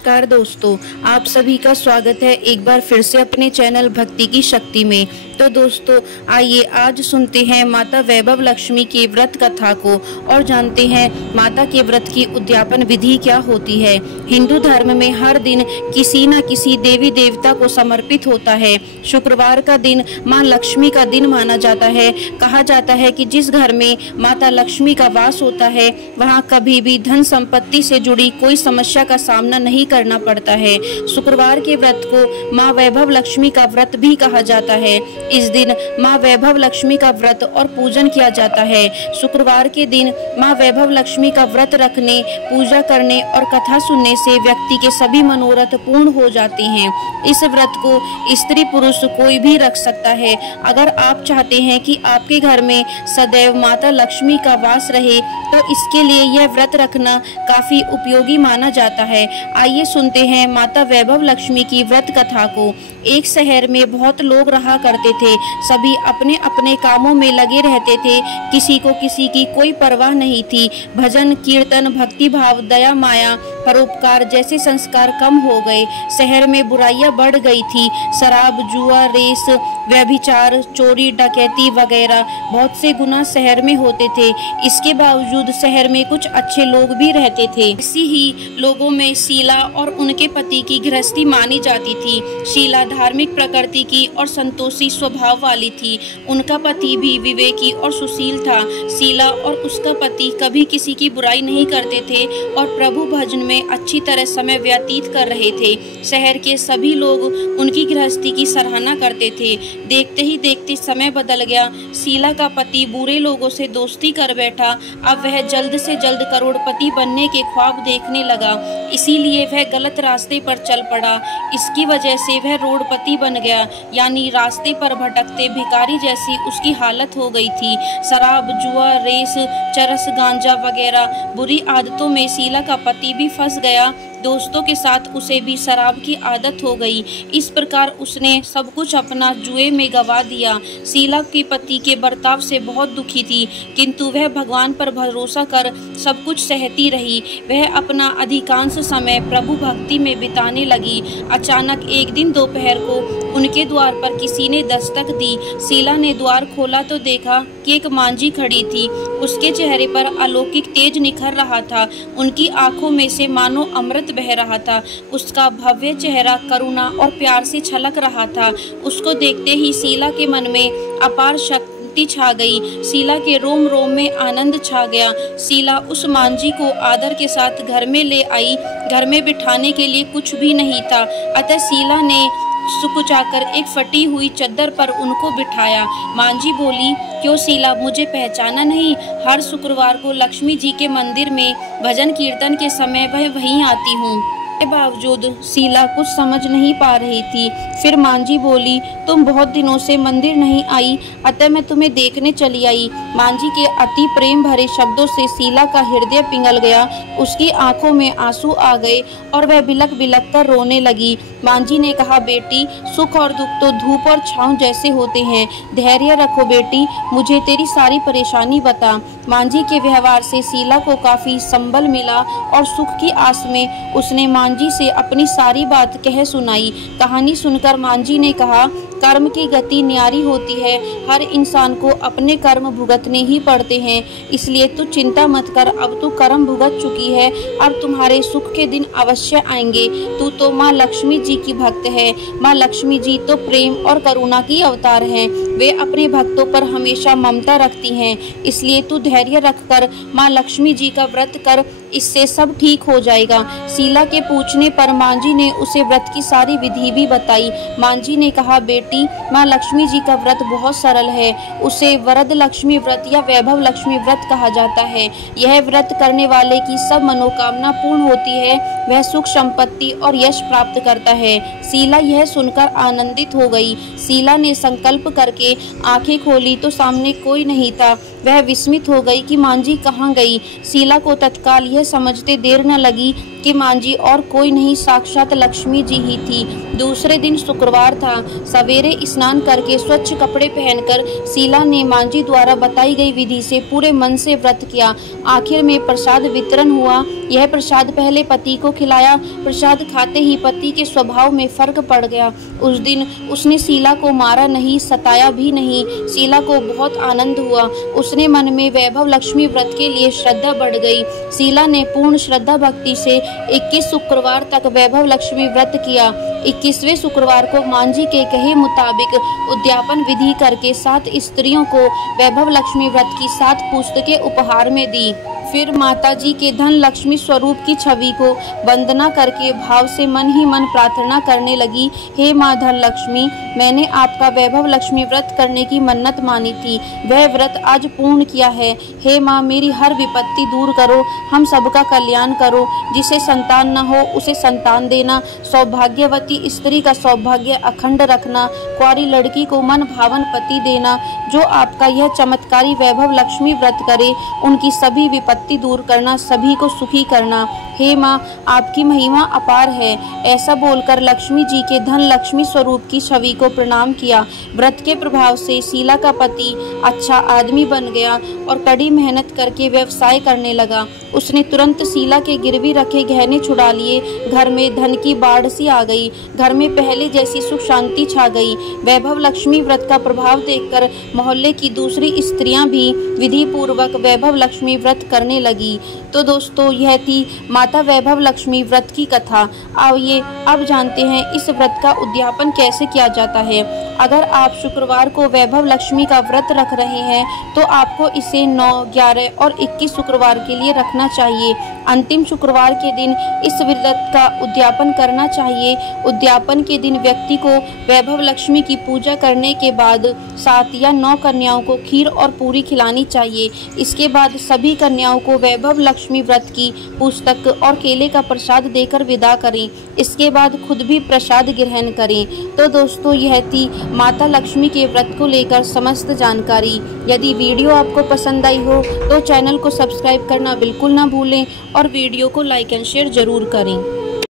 नमस्कार दोस्तों, आप सभी का स्वागत है एक बार फिर से अपने चैनल भक्ति की शक्ति में। तो दोस्तों आइए आज सुनते हैं माता वैभव लक्ष्मी के व्रत कथा को और जानते हैं माता के व्रत की उद्यापन विधि क्या होती है। हिंदू धर्म में हर दिन किसी न किसी देवी देवता को समर्पित होता है। शुक्रवार का दिन माँ लक्ष्मी का दिन माना जाता है। कहा जाता है कि जिस घर में माता लक्ष्मी का वास होता है वहाँ कभी भी धन संपत्ति से जुड़ी कोई समस्या का सामना नहीं करना पड़ता है। शुक्रवार के व्रत को माँ वैभव लक्ष्मी का व्रत भी कहा जाता है। इस दिन माँ वैभव लक्ष्मी का व्रत और पूजन किया जाता है। शुक्रवार के दिन माँ वैभव लक्ष्मी का व्रत रखने, पूजा करने और कथा सुनने से व्यक्ति के सभी मनोरथ पूर्ण हो जाते हैं। इस व्रत को स्त्री पुरुष कोई भी रख सकता है। अगर आप चाहते हैं कि आपके घर में सदैव माता लक्ष्मी का वास रहे तो इसके लिए यह व्रत रखना काफी उपयोगी माना जाता है। आइए सुनते हैं माता वैभव लक्ष्मी की व्रत कथा को। एक शहर में बहुत लोग रहा करते थे। सभी अपने अपने कामों में लगे रहते थे। किसी को किसी की कोई परवाह नहीं थी। भजन कीर्तन, भक्ति भाव, दया माया, परोपकार जैसे संस्कार कम हो गए। शहर में बुराइयां बढ़ गई थी। शराब, जुआ, रेस, व्यभिचार, चोरी, डकैती वगैरह बहुत से गुनाह शहर में होते थे। इसके बावजूद शहर में कुछ अच्छे लोग भी रहते थे। इसी ही लोगों में शीला और उनके पति की गृहस्थी मानी जाती थी। शीला धार्मिक प्रकृति की और संतोषी स्वभाव वाली थी। उनका पति भी विवेकी और सुशील था। शीला और उसका पति कभी किसी की बुराई नहीं करते थे और प्रभु भजन में अच्छी तरह समय व्यतीत कर रहे थे। शहर के सभी लोग उनकी गृहस्थी की सराहना करते थे। देखते ही देखते समय बदल गया। शीला का पति बुरे लोगों से दोस्ती कर बैठा। अब वह जल्द से जल्द करोड़पति बनने के ख्वाब देखने लगा, इसीलिए वह गलत रास्ते पर चल पड़ा। इसकी वजह से वह रोडपति बन गया, यानी रास्ते पर भटकते भिखारी जैसी उसकी हालत हो गई थी। शराब, जुआ, रेस, चरस, गांजा वगैरह बुरी आदतों में शीला का पति भी फंस गया। दोस्तों के साथ उसे भी शराब की आदत हो गई। इस प्रकार उसने सब कुछ अपना जुए में गवा दिया। शीला के पति के बर्ताव से बहुत दुखी थी, किंतु वह भगवान पर भरोसा कर सब कुछ सहती रही। वह अपना अधिकांश समय प्रभु भक्ति में बिताने लगी। अचानक एक दिन दोपहर को उनके द्वार पर किसी ने दस्तक दी। शीला ने द्वार खोला तो देखा कि एक मांझी खड़ी थी। उसके चेहरे पर अलौकिक तेज निखर रहा था। उनकी आंखों में से मानो अमृत बह रहा था। उसका भव्य चेहरा करुणा और प्यार से छलक रहा था। उसको देखते ही शीला के मन में अपार शक्ति छा गई। शीला के रोम रोम में आनंद छा गया। शीला उस मांझी को आदर के साथ घर में ले आई। घर में बिठाने के लिए कुछ भी नहीं था, अतः शीला ने सुकुचाकर एक फटी हुई चद्दर पर उनको बिठाया। मांझी बोली, क्यों शीला, मुझे पहचाना नहीं? हर शुक्रवार को लक्ष्मी जी के मंदिर में भजन कीर्तन के समय वह वहीं आती हूँ। के बावजूद शीला कुछ समझ नहीं पा रही थी। फिर मांझी बोली, तुम बहुत दिनों से मंदिर नहीं आई, अतः मैं तुम्हें देखने चली आई। मांझी के अति प्रेम भरे शब्दों से शीला का हृदय पिघल गया। उसकी आंखों में आंसू आ गए और वह बिलक बिलक कर रोने लगी। मांझी ने कहा, बेटी, सुख और दुख तो धूप और छांव जैसे होते हैं। धैर्य रखो बेटी, मुझे तेरी सारी परेशानी बता। मांझी के व्यवहार से शीला को काफी संबल मिला और सुख की आस में उसने मांझी से अपनी सारी बात कह सुनाई। कहानी सुनकर मांझी ने कहा, कर्म की गति न्यारी होती है। हर इंसान को अपने कर्म भुगतने ही पड़ते हैं, इसलिए तू चिंता मत कर। अब तू कर्म भुगत चुकी है, अब तुम्हारे सुख के दिन अवश्य आएंगे। तू तो माँ लक्ष्मी जी की भक्त है। माँ लक्ष्मी जी तो प्रेम और करुणा की अवतार हैं। वे अपने भक्तों पर हमेशा ममता रखती हैं, इसलिए तू धैर्य रखकर माँ लक्ष्मी जी का व्रत कर, इससे सब ठीक हो जाएगा। शीला के पूछने पर मांझी ने उसे व्रत की सारी विधि भी बताई। मांझी ने कहा, बेटी, माँ लक्ष्मी जी का व्रत बहुत सरल है। उसे वरद लक्ष्मी व्रत या वैभव लक्ष्मी व्रत कहा जाता है। यह व्रत करने वाले की सब मनोकामना पूर्ण होती है। वह सुख, संपत्ति और यश प्राप्त करता है। शीला यह सुनकर आनंदित हो गई। शीला ने संकल्प करके आंखें खोली तो सामने कोई नहीं था। वह विस्मित हो गई कि मांझी कहाँ गई। शीला को तत्काल यह समझते देर न लगी कि मांझी और कोई नहीं साक्षात लक्ष्मी जी ही थी। दूसरे दिन शुक्रवार था। सवेरे स्नान करके स्वच्छ कपड़े पहनकर शीला ने मांझी द्वारा बताई गई विधि से पूरे मन से व्रत किया। आखिर में प्रसाद वितरण हुआ। यह प्रसाद पहले पति को खिलाया। प्रसाद खाते ही पति के स्वभाव में फर्क पड़ गया। उस दिन उसने शीला को मारा नहीं, सताया भी नहीं। शीला को बहुत आनंद हुआ। उसने मन में वैभव लक्ष्मी व्रत के लिए श्रद्धा बढ़ गई। शीला ने पूर्ण श्रद्धा भक्ति से 21 शुक्रवार तक वैभव लक्ष्मी व्रत किया। 21वें शुक्रवार को मांझी के कहे मुताबिक उद्यापन विधि करके 7 स्त्रियों को वैभव लक्ष्मी व्रत की 7 पुस्तकें उपहार में दी। फिर माताजी के धन लक्ष्मी स्वरूप की छवि को वंदना करके भाव से मन ही मन प्रार्थना करने लगी, हे माँ धन लक्ष्मी, मैंने आपका वैभव लक्ष्मी व्रत करने की मन्नत मानी थी, वह व्रत आज पूर्ण किया है। हे माँ, मेरी हर विपत्ति दूर करो, हम सबका कल्याण करो। जिसे संतान न हो उसे संतान देना, सौभाग्यवती स्त्री का सौभाग्य अखंड रखना, कुंवारी लड़की को मन भावन पति देना। जो आपका यह चमत्कारी वैभव लक्ष्मी व्रत करे उनकी सभी विपत्ति दूर करना, सभी को सुखी करना। हे माँ, आपकी महिमा अपार है। ऐसा बोलकर लक्ष्मी जी के धन लक्ष्मी स्वरूप की छवि को प्रणाम किया। व्रत के प्रभाव से शीला का पति अच्छा आदमी बन गया और कड़ी मेहनत करके व्यवसाय करने लगा। उसने तुरंत शीला के गिरवी रखे गहने छुड़ा लिए। घर में धन की बाढ़ सी आ गई। घर में पहले जैसी सुख शांति छा गई। वैभव लक्ष्मी व्रत का प्रभाव देखकर मोहल्ले की दूसरी स्त्रियां भी विधि पूर्वक वैभव लक्ष्मी व्रत करने लगी। तो दोस्तों, यह थी माता वैभव लक्ष्मी व्रत की कथा। आइए अब जानते हैं इस व्रत का उद्यापन कैसे किया जाता है। अगर आप शुक्रवार को वैभव लक्ष्मी का व्रत रख रहे हैं तो आपको इसे 9, 11 और 21 शुक्रवार के लिए रखना चाहिए। अंतिम शुक्रवार के दिन इस व्रत का उद्यापन करना चाहिए। उद्यापन के दिन व्यक्ति को वैभव लक्ष्मी की पूजा करने के बाद 7 या 9 कन्याओं को खीर और पूरी खिलानी चाहिए। इसके बाद सभी कन्याओं को वैभव लक्ष्मी व्रत की पुस्तक और केले का प्रसाद देकर विदा करें। इसके बाद खुद भी प्रसाद ग्रहण करें। तो दोस्तों, यह थी माता लक्ष्मी के व्रत को लेकर समस्त जानकारी। यदि वीडियो आपको पसंद आई हो तो चैनल को सब्सक्राइब करना बिल्कुल ना भूलें और वीडियो को लाइक एंड शेयर जरूर करें।